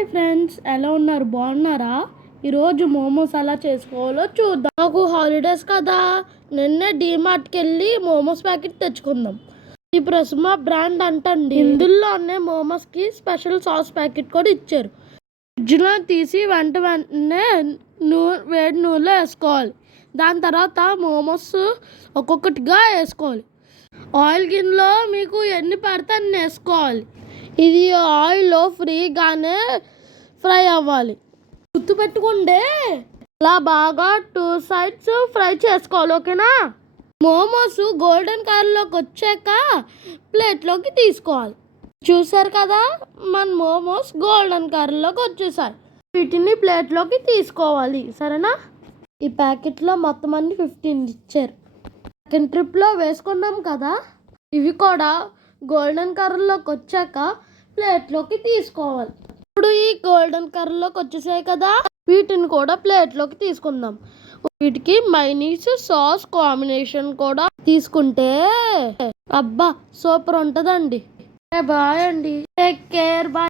Hi friends ఎలా ఉన్నారు? బాగున్నారా? ఈరోజు మోమోస్ ఎలా చేసుకోవాలో చూద్దాం. నాకు హాలిడేస్ కదా. నిన్నే డీమార్ట్కి వెళ్ళి మోమోస్ ప్యాకెట్ తెచ్చుకుందాం. ఈ ప్రసుమా బ్రాండ్ అంటండి. ఇందులోనే మోమోస్కి స్పెషల్ సాస్ ప్యాకెట్ కూడా ఇచ్చారు. ఫ్రిడ్జ్లో తీసి వెంట వెంటనే నూ వేడి నూనెలో వేసుకోవాలి. దాని తర్వాత మోమోస్ ఒక్కొక్కటిగా వేసుకోవాలి. ఆయిల్ గిన్నెలో మీకు ఎన్ని పడితే అన్ని వేసుకోవాలి. ఇది ఆయిల్లో ఫ్రీగానే ఫ్రై అవ్వాలి. గుర్తుపెట్టుకుంటే అలా బాగా టూ సైడ్స్ ఫ్రై చేసుకోవాలి ఓకేనా? మోమోస్ గోల్డెన్ కలర్లోకి వచ్చాక ప్లేట్లోకి తీసుకోవాలి. చూసారు కదా మన మోమోస్ గోల్డెన్ కలర్లోకి వచ్చేసాయి. వీటిని ప్లేట్లోకి తీసుకోవాలి సరేనా? ఈ ప్యాకెట్లో మొత్తం అన్ని ఫిఫ్టీన్ ఇచ్చారు. సెకండ్ ట్రిప్లో వేసుకున్నాం కదా ఇవి కూడా గోల్డెన్ కలర్లోకి వచ్చాక ప్లేట్లోకి తీసుకోవాలి. ఇప్పుడు ఈ గోల్డెన్ కలర్లోకి వచ్చేసాయి కదా వీటిని కూడా ప్లేట్లోకి తీసుకుందాం. వీటికి మైనీస్ సాస్ కాంబినేషన్ కూడా తీసుకుంటే అబ్బా సూపర్ ఉంటుందండి. బాయ్ అండి. Take care bye